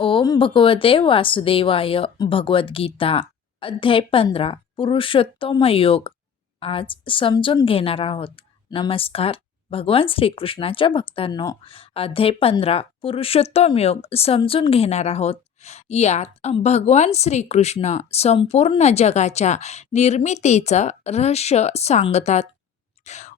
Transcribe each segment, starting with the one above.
ओम भगवते वासुदेवाय भगवद्गीता अध्याय पंधरा पुरुषोत्तम योग. आज समजून घेणार आहोत. नमस्कार. भगवान श्रीकृष्णाच्या भक्तांनो अध्याय पंधरा पुरुषोत्तम योग समजून घेणार आहोत. यात भगवान श्रीकृष्ण संपूर्ण जगाच्या निर्मितीचं रहस्य सांगतात.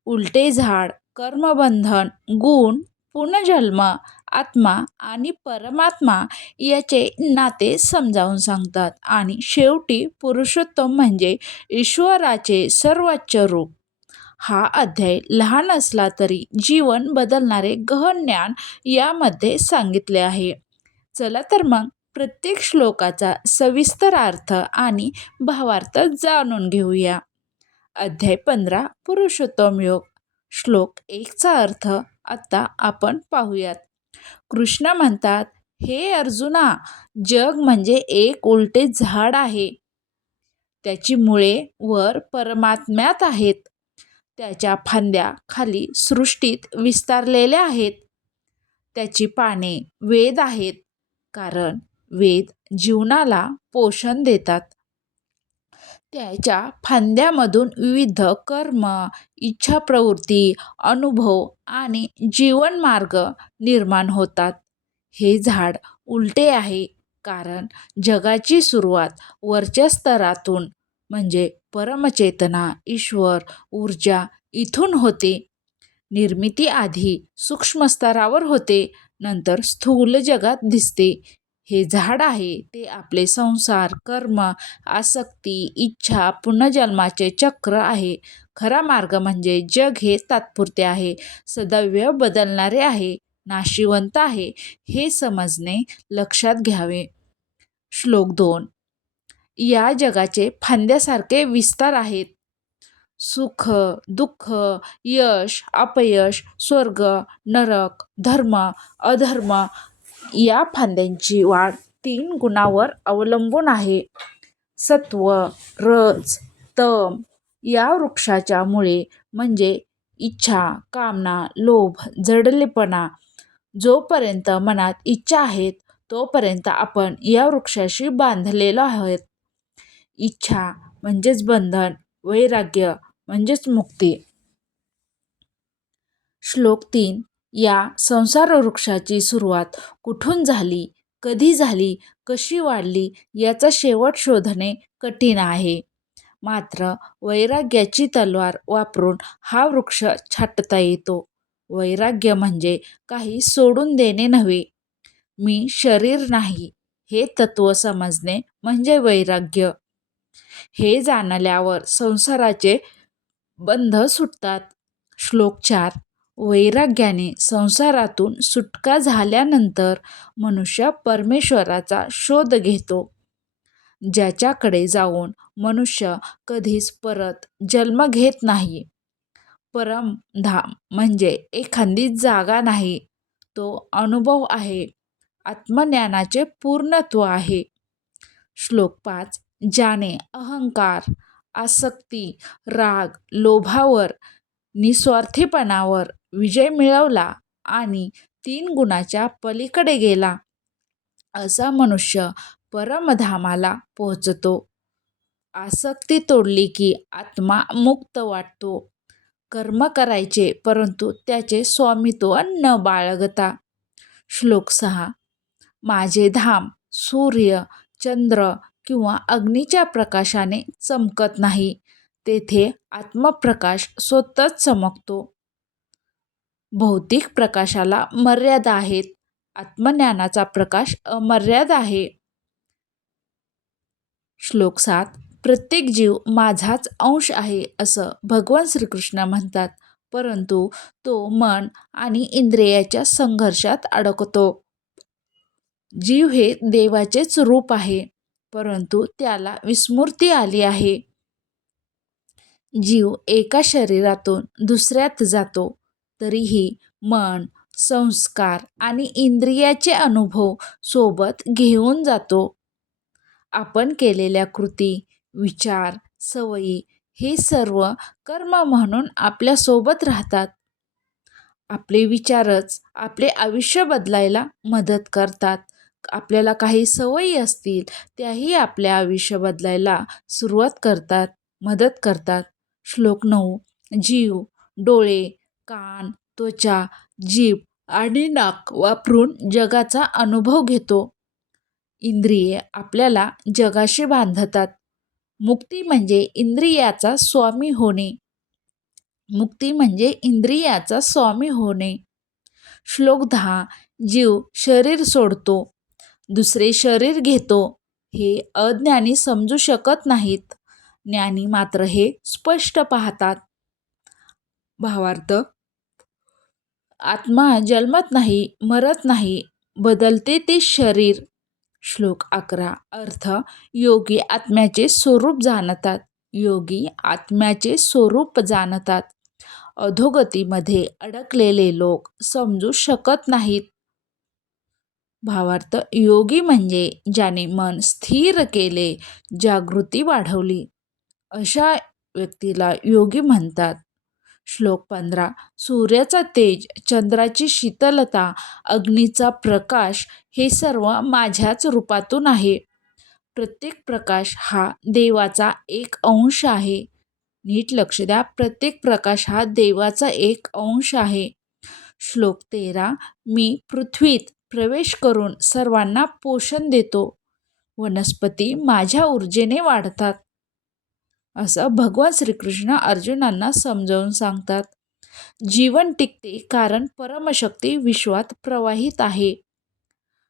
उलटे झाड कर्मबंधन गुण पुनर्जन्म आत्मा आणि परमात्मा याचे नाते समजावून सांगतात. आणि शेवटी पुरुषोत्तम म्हणजे ईश्वराचे सर्वोच्च रूप. हा अध्याय लहान असला तरी जीवन बदलणारे गहन ज्ञान यामध्ये सांगितले आहे. चला तर मग प्रत्येक श्लोकाचा सविस्तर अर्थ आणि भावार्थ जाणून घेऊया. अध्याय पंधरा पुरुषोत्तम योग. श्लोक एकचा अर्थ आत्ता आपण पाहूयात. कृष्ण म्हणतात हे अर्जुना जग म्हणजे एक उलटे झाड आहे. त्याची मुळे वर परमात्म्यात आहेत. त्याच्या फांद्या खाली सृष्टीत विस्तारलेल्या आहेत. त्याची पाने वेद आहेत. कारण वेद जीवनाला पोषण देतात. त्याच्या फांद्यामधून विविध कर्म इच्छा प्रवृत्ती अनुभव आणि जीवनमार्ग निर्माण होतात. हे झाड उलटे आहे कारण जगाची सुरुवात वरच्या स्तरातून म्हणजे परमचेतना ईश्वर ऊर्जा इथून होते. निर्मिती आधी सूक्ष्म स्तरावर होते नंतर स्थूल जगात दिसते. हे झाड आहे ते आपले संसार कर्म आसक्ती इच्छा पुनर्जन्माचे चक्र आहे. खरा मार्ग म्हणजे जग हे तात्पुरते आहे सदैव बदलणारे आहे नाशिवंत आहे हे समजणे लक्षात घ्यावे. श्लोक दोन. या जगाचे फांद्यासारखे विस्तार आहेत. सुख दुःख यश अपयश स्वर्ग नरक धर्म अधर्म या फांद्यांची वाढ तीन गुणांवर अवलंबून आहे. सत्व रज तम या वृक्षाच्या मुळे म्हणजे इच्छा कामना लोभ जडलेपणा जोपर्यंत मनात इच्छा आहेत तोपर्यंत आपण या वृक्षाशी बांधलेलो आहोत. इच्छा म्हणजेच बंधन वैराग्य म्हणजेच मुक्ती. श्लोक तीन या संसार वृक्षाची सुरुवात कुठून झाली? कधी झाली? कशी वाढली? याचा शेवट शोधणे कठीण आहे. मात्र वैराग्याची तलवार वापरून हा वृक्ष छाटता येतो. वैराग्य म्हणजे काही सोडून देणे नव्हे. मी शरीर नाही. हे तत्व समजणे म्हणजे वैराग्य. हे जाणल्यावर संसाराचे बंध सुटतात. श्लोक चार. वैराग्याने संसारातून सुटका झाल्यानंतर मनुष्य परमेश्वराचा शोध घेतो. ज्याच्याकडे जाऊन मनुष्य कधीच परत जन्म घेत नाही. परमधाम म्हणजे एखादी जागा नाही. तो अनुभव आहे. आत्मज्ञानाचे पूर्णत्व आहे. श्लोक पाच ज्याने अहंकार आसक्ती राग लोभावर निस्वार्थीपणावर विजय मिळवला आणि तीन गुणाच्या पलीकडे गेला. असा मनुष्य परमधामाला पोहोचतो. आसक्ती तोडली की आत्मा मुक्त वाटतो. कर्म करायचे परंतु त्याचे स्वामित्व न बाळगता. श्लोक सहा. माझे धाम सूर्य चंद्र किंवा अग्नीच्या प्रकाशाने चमकत नाही. तेथे आत्मप्रकाश स्वतःच चमकतो. भौतिक प्रकाशाला मर्यादा आहेत. आत्मज्ञानाचा प्रकाश अमर्याद आहे. श्लोक सात प्रत्येक जीव माझाच अंश आहे असं भगवान श्रीकृष्ण म्हणतात. परंतु तो मन आणि इंद्रियाच्या संघर्षात अडकतो. जीव हे देवाचेच रूप आहे परंतु त्याला विस्मृती आली आहे. जीव एका शरीरातून दुसऱ्यात जातो. तरीही मन संस्कार आणि इंद्रियाचे अनुभव सोबत घेऊन जातो. आपण केलेल्या कृती विचार सवयी हे सर्व कर्म म्हणून आपल्यासोबत राहतात. आपले विचारच आपले आयुष्य बदलायला मदत करतात. आपल्याला काही सवयी असतील त्याही आपल्या आयुष्य बदलायला सुरुवात करतात मदत करतात. श्लोक नऊ जीव डोळे कान त्वचा जीभ आणि नाक वापरून जगाचा अनुभव घेतो. इंद्रिये आपल्याला जगाशी बांधतात. मुक्ती म्हणजे इंद्रियाचा स्वामी होणे. मुक्ती म्हणजे इंद्रियाचा स्वामी होणे. श्लोक दहा जीव शरीर सोडतो. दुसरे शरीर घेतो. हे अज्ञानी समजू शकत नाहीत. ज्ञानी मात्र हे स्पष्ट पाहतात. भावार्थ आत्मा जन्मत नाही मरत नाही बदलते ते शरीर. श्लोक अकरा. अर्थ योगी आत्म्याचे स्वरूप जाणतात. योगी आत्म्याचे स्वरूप जाणतात. अधोगतीमध्ये अडकलेले लोक समजू शकत नाहीत. भावार्थ योगी म्हणजे ज्याने मन स्थिर केले जागृती वाढवली. अशा व्यक्तीला योगी म्हणतात. श्लोक पंधरा. सूर्याचा तेज चंद्राची शीतलता अग्नीचा प्रकाश हे सर्व माझ्याच रूपातून आहे. प्रत्येक प्रकाश हा देवाचा एक अंश आहे. नीट लक्ष द्या प्रत्येक प्रकाश हा देवाचा एक अंश आहे. श्लोक तेरा. मी पृथ्वीत प्रवेश करून सर्वांना पोषण देतो. वनस्पती माझ्या ऊर्जेने वाढतात. असं भगवान श्रीकृष्ण अर्जुनांना समजावून सांगतात. जीवन टिकते कारण परमशक्ती विश्वात प्रवाहित आहे.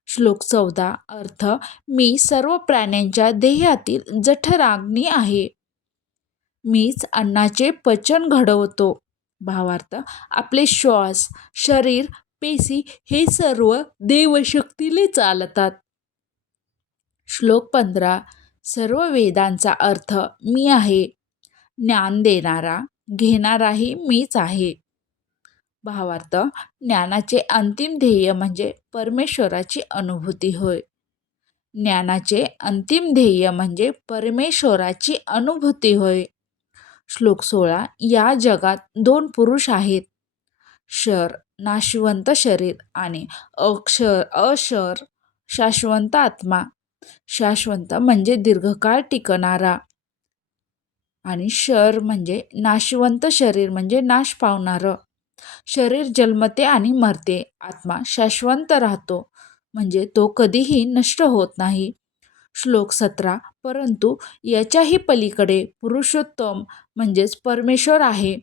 श्लोक चौदा. अर्थ मी सर्व प्राण्यांच्या देहातील जठराग्नी आहे. मीच अन्नाचे पचन घडवतो. भावार्थ आपले श्वास शरीर पेशी हे सर्व देवशक्तीले चालतात. श्लोक पंधरा. सर्व वेदांचा अर्थ मी आहे. ज्ञान देणारा घेणाराही मीच आहे. भावार्थ ज्ञानाचे अंतिम ध्येय म्हणजे परमेश्वराची अनुभूती होय. ज्ञानाचे अंतिम ध्येय म्हणजे परमेश्वराची अनुभूती होय. श्लोक सोळा या जगात दोन पुरुष आहेत. शर नाशवंत शरीर आणि अक्षर अशर शाश्वंत आत्मा. शाश्वंत म्हणजे दीर्घकाळ टिकणारा. आणि शर म्हणजे नाशवंत शरीर म्हणजे नाश पावणारं. शरीर जन्मते आणि मरते. आत्मा शाश्वंत राहतो. म्हणजे तो कधीही नष्ट होत नाही. श्लोक सतरा. परंतु याच्याही पलीकडे पुरुषोत्तम म्हणजेच परमेश्वर आहे.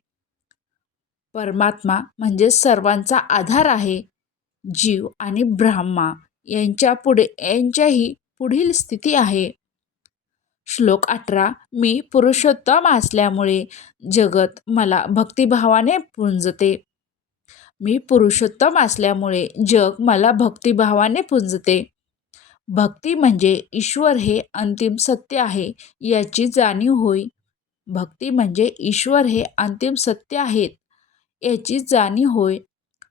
परमात्मा म्हणजेच सर्वांचा आधार आहे. जीव आणि ब्रह्मा यांच्या पुढे यांच्याही पुढील स्थिती आहे. श्लोक अठरा मी पुरुषोत्तम असल्यामुळे जगत मला भक्तिभावाने पुंजते. मी पुरुषोत्तम असल्यामुळे जग मला भक्तिभावाने पुंजते. भक्ती म्हणजे ईश्वर हे अंतिम सत्य आहे याची जाणीव होय. भक्ती म्हणजे ईश्वर हे अंतिम सत्य आहेत याची जाणीव होय.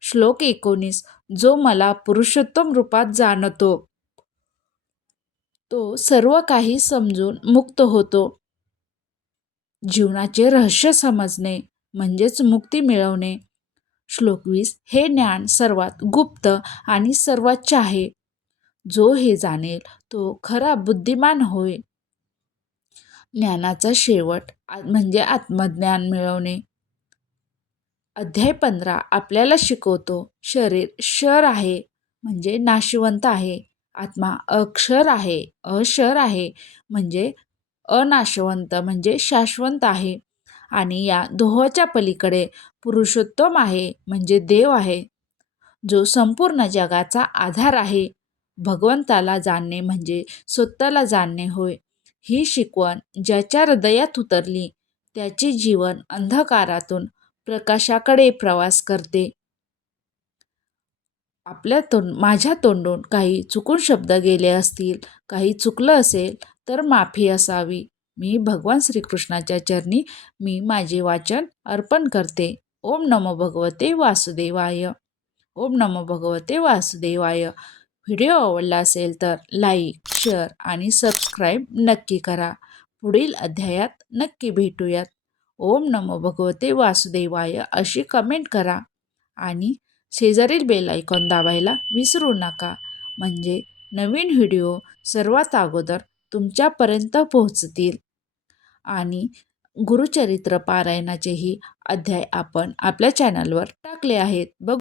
श्लोक एकोणीस जो मला पुरुषोत्तम रूपात जाणतो. तो सर्व काही समजून मुक्त होतो. जीवनाचे रहस्य समजणे म्हणजेच मुक्ती मिळवणे. श्लोक वीस हे ज्ञान सर्वात गुप्त आणि सर्वात आहे. जो हे जाणेल तो खरा बुद्धिमान होय ज्ञानाचा शेवट म्हणजे आत्मज्ञान मिळवणे. अध्याय पंधरा आपल्याला शिकवतो शरीर शर आहे म्हणजे नाशवंत आहे. आत्मा अक्षर आहे अशर आहे म्हणजे अनाशवंत म्हणजे शाश्वत आहे. आणि या दोहच्या पलीकडे पुरुषोत्तम आहे म्हणजे देव आहे जो संपूर्ण जगाचा आधार आहे. भगवंताला जाणणे म्हणजे स्वतःला जाणणे होय. ही शिकवण ज्याच्या हृदयात उतरली त्याचे जीवन अंधकारातून प्रकाशाकडे प्रवास करते. आपल्या तोंड माझ्या तोंडून काही चुकून शब्द गेले असतील काही चुकलं असेल तर माफी असावी. मी भगवान श्रीकृष्णाच्या चरणी मी माझे वाचन अर्पण करते. ओम नमो भगवते वासुदेवाय. ओम नमो भगवते वासुदेवाय. व्हिडिओ आवडला असेल तर लाईक शेअर आणि सबस्क्राईब नक्की करा. पुढील अध्यायात नक्की भेटूयात. ओम नमो भगवते वासुदेवाय अशी कमेंट करा. आणि शेजारील बेल आयकॉन दाबायला विसरू नका. म्हणजे नवीन व्हिडिओ सर्वात अगोदर तुमच्यापर्यंत पोहोचतील. आणि गुरुचरित्र पारायणाचेही अध्याय आपण आपल्या चॅनलवर टाकले आहेत. बघ